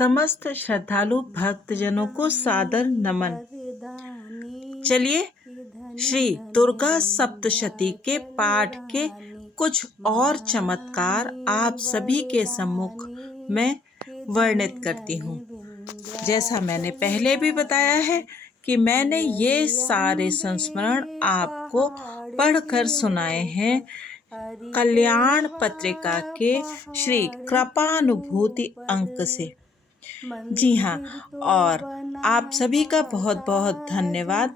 समस्त श्रद्धालु भक्तजनों को सादर नमन। चलिए श्री दुर्गा सप्तशती के पाठ के कुछ और चमत्कार आप सभी के सम्मुख में वर्णित करती हूँ। जैसा मैंने पहले भी बताया है कि मैंने ये सारे संस्मरण आपको पढ़कर सुनाए हैं कल्याण पत्रिका के श्री कृपानुभूति अंक से। जी हाँ, और आप सभी का बहुत बहुत धन्यवाद।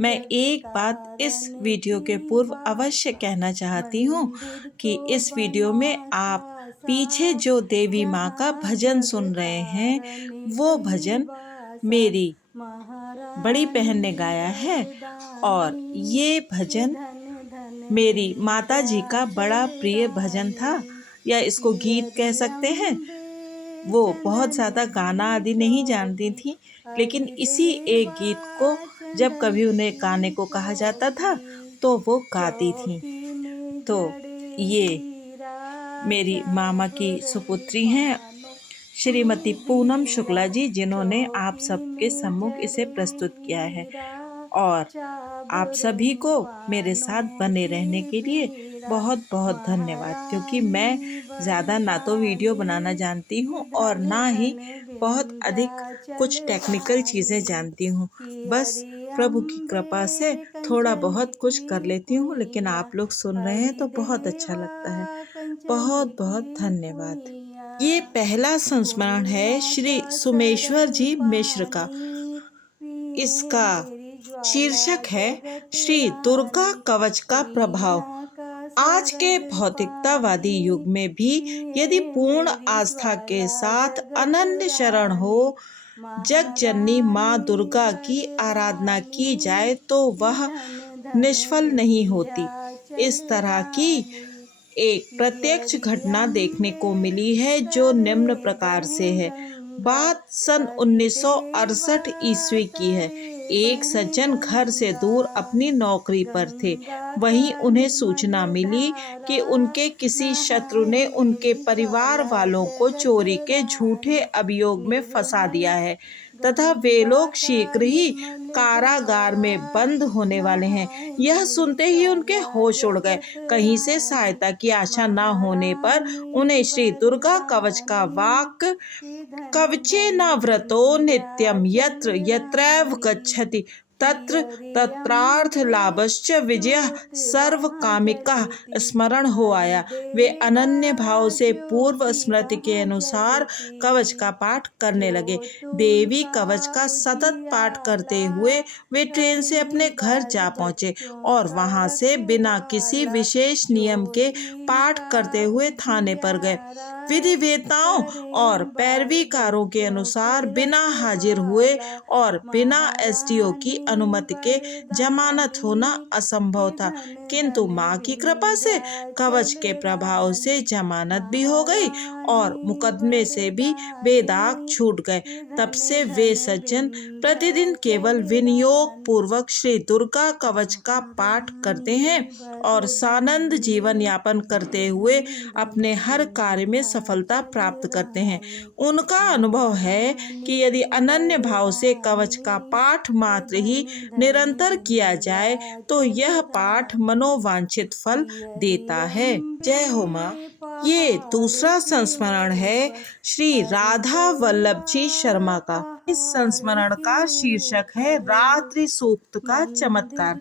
मैं एक बात इस वीडियो के पूर्व अवश्य कहना चाहती हूँ कि इस वीडियो में आप पीछे जो देवी माँ का भजन सुन रहे हैं वो भजन मेरी बड़ी बहन ने गाया है और ये भजन मेरी माता जी का बड़ा प्रिय भजन था, या इसको गीत कह सकते हैं। वो बहुत ज़्यादा गाना आदि नहीं जानती थी, लेकिन इसी एक गीत को जब कभी उन्हें गाने को कहा जाता था तो वो गाती थी। तो ये मेरी मामा की सुपुत्री हैं श्रीमती पूनम शुक्ला जी, जिन्होंने आप सबके सम्मुख इसे प्रस्तुत किया है। और आप सभी को मेरे साथ बने रहने के लिए बहुत बहुत धन्यवाद, क्योंकि मैं ज़्यादा ना तो वीडियो बनाना जानती हूँ और ना ही बहुत अधिक कुछ टेक्निकल चीज़ें जानती हूँ। बस प्रभु की कृपा से थोड़ा बहुत कुछ कर लेती हूँ, लेकिन आप लोग सुन रहे हैं तो बहुत अच्छा लगता है। बहुत बहुत धन्यवाद। ये पहला संस्मरण है श्री सुमेश्वर जी मिश्र का। इसका शीर्षक है श्री दुर्गा कवच का प्रभाव। आज के भौतिकतावादी युग में भी यदि पूर्ण आस्था के साथ अनन्य शरण हो जग जननी माँ दुर्गा की आराधना की जाए तो वह निष्फल नहीं होती। इस तरह की एक प्रत्यक्ष घटना देखने को मिली है जो निम्न प्रकार से है। बात सन 1968 ईस्वी की है। एक सज्जन घर से दूर अपनी नौकरी पर थे। वहीं उन्हें सूचना मिली कि उनके किसी शत्रु ने उनके परिवार वालों को चोरी के झूठे अभियोग में फंसा दिया है तथा वे लोग शीघ्र ही कारागार में बंद होने वाले हैं। यह सुनते ही उनके होश उड़ गए। कहीं से सहायता की आशा न होने पर उन्हें श्री दुर्गा कवच का वाक्य कवचे न व्रतो नित्यम यत्र यत्रैव गच्छति तत्र तत्रार्थ लाभश्च विजय सर्व कामिका स्मरण हो आया। वे अनन्य भाव से पूर्व स्मृति के अनुसार कवच का पाठ करने लगे। देवी कवच का सतत पाठ करते हुए वे ट्रेन से अपने घर जा पहुंचे और वहां से बिना किसी विशेष नियम के पाठ करते हुए थाने पर गए। विधि वेताओं और पैरवीकारों के अनुसार बिना हाजिर हुए और बिना एसडीओ की अनुमति के जमानत होना असंभव था, किंतु माँ की कृपा से कवच के प्रभाव से जमानत भी हो गई और मुकदमे से भी बेदाग छूट गए। तब से वे सज्जन प्रतिदिन केवल विनियोग पूर्वक श्री दुर्गा कवच का पाठ करते हैं और सानंद जीवन यापन करते हुए अपने हर कार्य में सफलता प्राप्त करते हैं। उनका अनुभव है कि यदि अनन्य भाव से कवच का पाठ मात्र ही निरंतर किया जाए तो यह पाठ मनोवांछित फल देता है। जय हो माँ। ये दूसरा संस्मरण है श्री राधा वल्लभ जी शर्मा का। इस संस्मरण का शीर्षक है रात्रि सूक्त का चमत्कार।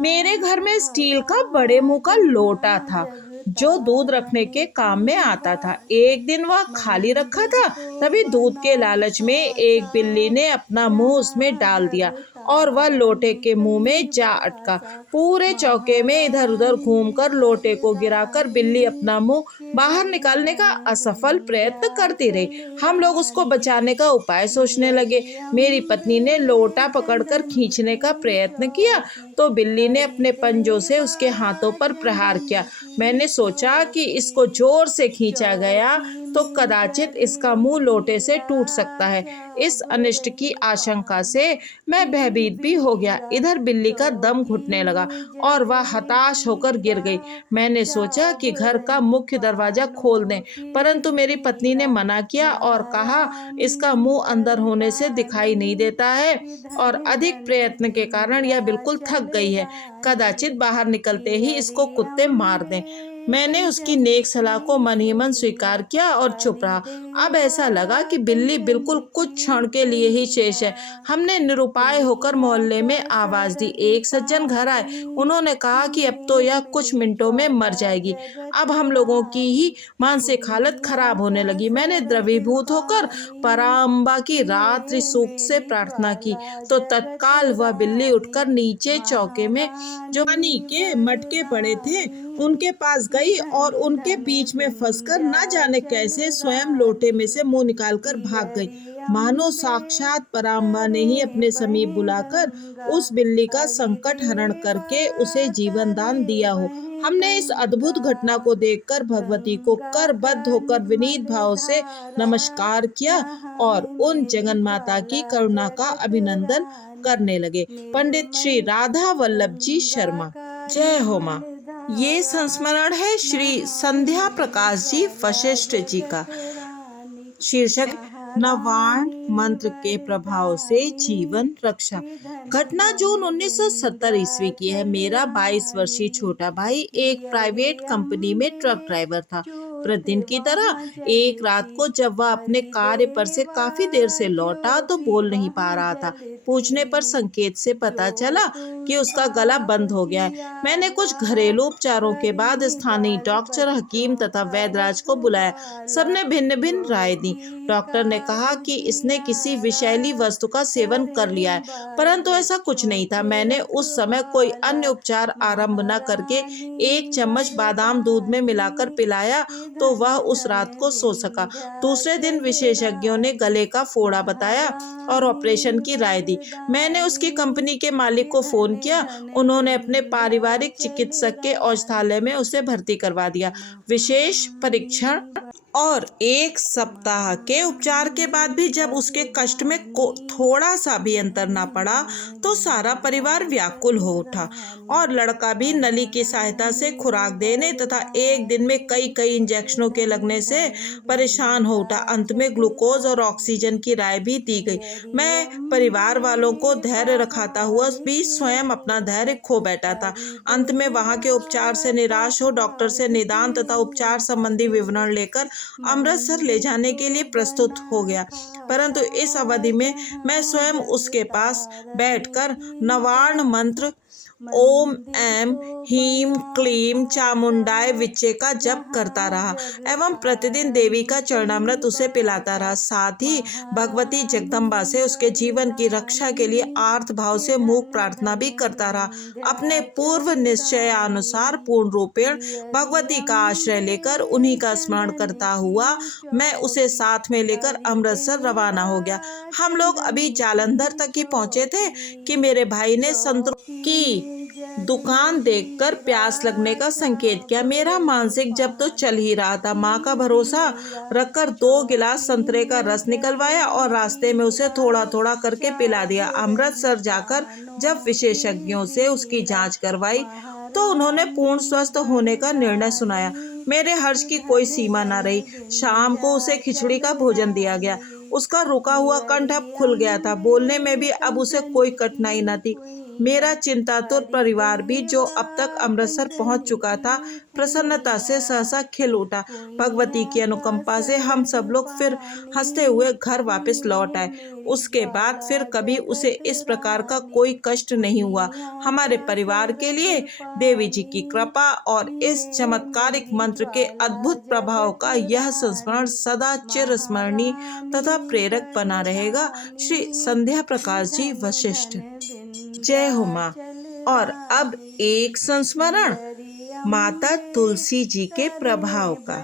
मेरे घर में स्टील का बड़े मुंह का लोटा था जो दूध रखने के काम में आता था। एक दिन वह खाली रखा था, तभी दूध के लालच में एक बिल्ली ने अपना मुंह उसमें डाल दिया और वह लोटे के मुंह में जा अटका। पूरे चौके में इधर उधर घूमकर लोटे को गिराकर बिल्ली अपना मुंह बाहर निकालने का असफल प्रयत्न करती रही। हम लोग उसको बचाने का उपाय सोचने लगे। मेरी पत्नी ने लोटा पकड़कर खींचने का प्रयत्न किया तो बिल्ली ने अपने पंजों से उसके हाथों पर प्रहार किया। मैंने सोचा कि इसको जोर से खींचा गया तो कदाचित इसका मुंह लोटे से टूट सकता है। इस अनिष्ट की आशंका से मैं भयभीत भी हो गया। इधर बिल्ली का दम घुटने लगा और वह हताश होकर गिर गई। मैंने सोचा कि घर का मुख्य दरवाजा खोल दें, परंतु मेरी पत्नी ने मना किया और कहा इसका मुंह अंदर होने से दिखाई नहीं देता है और अधिक प्रयत्न के कारण यह बिल्कुल थक गई है। कदाचित बाहर निकलते ही इसको कुत्ते मार दें। मैंने उसकी नेक सलाह को मन ही मन स्वीकार किया और चुप रहा। अब ऐसा लगा कि बिल्ली बिल्कुल कुछ क्षण के लिए ही शेष है। हमने निरुपाय होकर मोहल्ले में आवाज दी। एक सज्जन घर आए। उन्होंने कहा कि अब तो यह कुछ मिनटों में मर जाएगी। अब हम लोगों की ही मानसिक हालत खराब होने लगी। मैंने द्रवीभूत होकर पराम्बा की रात्रि सूक्त से प्रार्थना की तो तत्काल वह बिल्ली उठकर नीचे चौके में जो पानी के मटके पड़े थे उनके पास गई और उनके बीच में फंसकर न जाने कैसे स्वयं लोटे में से मुंह निकालकर भाग गई। मानो साक्षात पराम्बा ने ही अपने समीप बुलाकर उस बिल्ली का संकट हरण करके उसे जीवन दान दिया हो। हमने इस अद्भुत घटना को देखकर भगवती को करबद्ध होकर विनीत भाव से नमस्कार किया और उन जगन माता की करुणा का अभिनंदन करने लगे। पंडित श्री राधा वल्लभ जी शर्मा। जय हो मां। ये संस्मरण है श्री संध्या प्रकाश जी वशिष्ठ जी का। शीर्षक नवार्ण मंत्र के प्रभाव से जीवन रक्षा। घटना जून 1970 ईस्वी की है। मेरा 22 वर्षीय छोटा भाई एक प्राइवेट कंपनी में ट्रक ड्राइवर था। प्रतिदिन की तरह एक रात को जब वह अपने कार्य पर से काफी देर से लौटा तो बोल नहीं पा रहा था। पूछने पर संकेत से पता चला कि उसका गला बंद हो गया है। मैंने कुछ घरेलू उपचारों के बाद स्थानीय डॉक्टर, हकीम तथा वैद्यराज को बुलाया। सबने भिन्न भिन्न राय दी। डॉक्टर ने कहा कि इसने किसी विषैली वस्तु का सेवन कर लिया है, परंतु ऐसा कुछ नहीं था। मैंने उस समय कोई अन्य उपचार आरंभ न करके 1 चम्मच बादाम दूध में मिलाकर पिलाया तो वह उस रात को सो सका। दूसरे दिन विशेषज्ञों ने गले का फोड़ा बताया और ऑपरेशन की राय दी। मैंने उसकी कंपनी के मालिक को फोन किया। उन्होंने अपने पारिवारिक चिकित्सक के औषधालय में उसे भर्ती करवा दिया। विशेष परीक्षण और 1 सप्ताह के उपचार के बाद भी जब उसके कष्ट में थोड़ा सा भी अंतर ना पड़ा तो सारा परिवार व्याकुल हो उठा और लड़का भी नली की सहायता से खुराक देने तथा एक दिन में कई इंजेक्शनों के लगने से परेशान हो उठा। अंत में ग्लूकोज और ऑक्सीजन की राय भी दी गई। मैं परिवार वालों को धैर्य रखाता हुआ भी स्वयं अपना धैर्य खो बैठा था। अंत में वहां के उपचार से निराश हो डॉक्टर से निदान तथा उपचार संबंधी विवरण लेकर अमृतसर ले जाने के लिए प्रस्तुत हो गया। परंतु इस अवधि में मैं स्वयं उसके पास बैठकर नवार्ण मंत्र ओम ऐम ह्रीं क्लीं चामुंडाय विचे का जप करता रहा एवं प्रतिदिन देवी का चरणामृत उसे पिलाता रहा। साथ ही भगवती जगदम्बा से उसके जीवन की रक्षा के लिए आर्त भाव से मूक प्रार्थना भी करता रहा। अपने पूर्व निश्चयानुसार पूर्ण रूपेण भगवती का आश्रय लेकर उन्हीं का स्मरण करता हुआ मैं उसे साथ में लेकर अमृतसर रवाना हो गया। हम लोग अभी जालंधर तक ही पहुंचे थे कि मेरे भाई ने संतरों की दुकान देखकर प्यास लगने का संकेत किया। मेरा मानसिक जब तो चल ही रहा था। माँ का भरोसा रखकर 2 गिलास संतरे का रस निकलवाया और रास्ते में उसे थोड़ा थोड़ा करके पिला दिया। अमृतसर जाकर जब विशेषज्ञों से उसकी जांच करवाई तो उन्होंने पूर्ण स्वस्थ होने का निर्णय सुनाया। मेरे हर्ष की कोई सीमा न रही। शाम को उसे खिचड़ी का भोजन दिया गया। उसका रुका हुआ कंठ अब खुल गया था। बोलने में भी अब उसे कोई कठिनाई न थी। मेरा चिंतातुर परिवार भी जो अब तक अमृतसर पहुंच चुका था प्रसन्नता से सहसा खिल उठा। भगवती की अनुकंपा से हम सब लोग फिर हंसते हुए घर वापस लौट आए। उसके बाद फिर कभी उसे इस प्रकार का कोई कष्ट नहीं हुआ। हमारे परिवार के लिए देवी जी की कृपा और इस चमत्कारिक मंत्र के अद्भुत प्रभाव का यह संस्मरण सदा चिरस्मरणीय तथा प्रेरक बना रहेगा। श्री संध्या प्रकाश जी वशिष्ठ। जय हो मां। और अब एक संस्मरण माता तुलसी जी के प्रभाव का।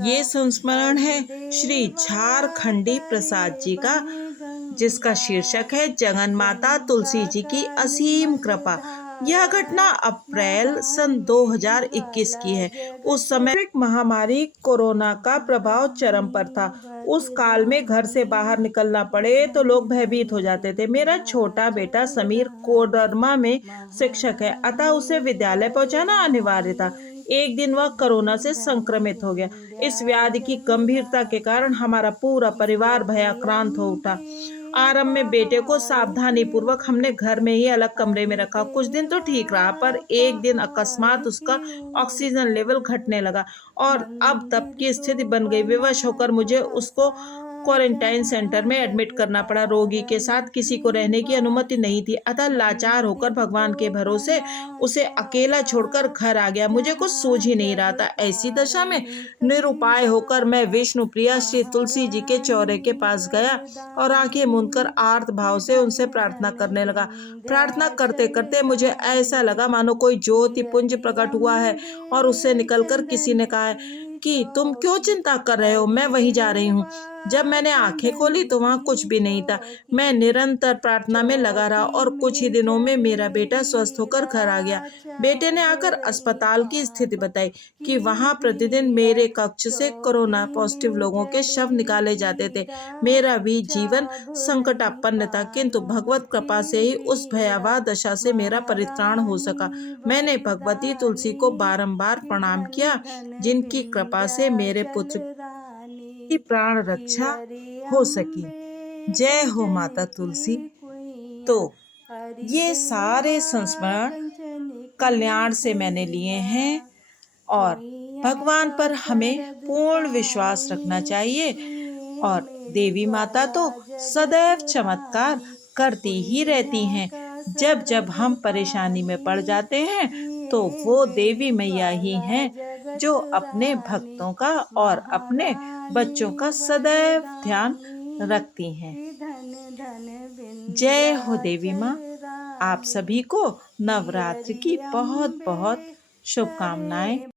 ये संस्मरण है श्री झारखंडी प्रसाद जी का, जिसका शीर्षक है जगन माता तुलसी जी की असीम कृपा। यह घटना अप्रैल सन 2021 की है। उस समय वैश्विक महामारी कोरोना का प्रभाव चरम पर था। उस काल में घर से बाहर निकलना पड़े तो लोग भयभीत हो जाते थे। मेरा छोटा बेटा समीर कोडरमा में शिक्षक है, अतः उसे विद्यालय पहुंचाना अनिवार्य था। एक दिन वह कोरोना से संक्रमित हो गया। इस व्याधि की गंभीरता के कारण हमारा पूरा परिवार भयाक्रांत हो उठा। आरंभ में बेटे को सावधानी पूर्वक हमने घर में ही अलग कमरे में रखा। कुछ दिन तो ठीक रहा, पर एक दिन अकस्मात उसका ऑक्सीजन लेवल घटने लगा और अब तब की स्थिति बन गई। बेहोश होकर मुझे उसको क्वारंटाइन सेंटर में एडमिट करना पड़ा। रोगी के साथ किसी को रहने की अनुमति नहीं थी, अतः लाचार होकर भगवान के भरोसे उसे अकेला छोड़कर घर आ गया। मुझे कुछ सूझ ही नहीं रहा था। ऐसी दशा में निरुपाय होकर मैं विष्णु प्रिया श्री तुलसी जी के चौरे के पास गया और आंखें मूंदकर आर्त भाव से उनसे प्रार्थना करने लगा। प्रार्थना करते करते मुझे ऐसा लगा मानो कोई ज्योति पुंज प्रकट हुआ है और उससे निकलकर किसी ने कहा है कि तुम क्यों चिंता कर रहे हो, मैं वहीं जा रही हूँ। जब मैंने आंखें खोली तो वहां कुछ भी नहीं था। मैं निरंतर प्रार्थना में लगा रहा और कुछ ही दिनों में मेरा बेटा स्वस्थ होकर घर आ गया। बेटे ने आकर अस्पताल की स्थिति बताई कि वहां प्रतिदिन मेरे कक्ष से कोरोना पॉजिटिव लोगों के शव निकाले जाते थे। मेरा भी जीवन संकटापन्न था, किंतु भगवत कृपा से ही उस भयावह दशा से मेरा परित्राण हो सका। मैंने भगवती तुलसी को बारंबार प्रणाम किया, जिनकी कृपा से मेरे पुत्र की प्राण रक्षा हो सकी। जय हो माता तुलसी। तो ये सारे संस्मरण कल्याण से मैंने लिए हैं और भगवान पर हमें पूर्ण विश्वास रखना चाहिए। और देवी माता तो सदैव चमत्कार करती ही रहती हैं। जब जब हम परेशानी में पड़ जाते हैं तो वो देवी मैया ही हैं जो अपने भक्तों का और अपने बच्चों का सदैव ध्यान रखती हैं। जय हो देवी माँ। आप सभी को नवरात्र की बहुत बहुत शुभकामनाएं।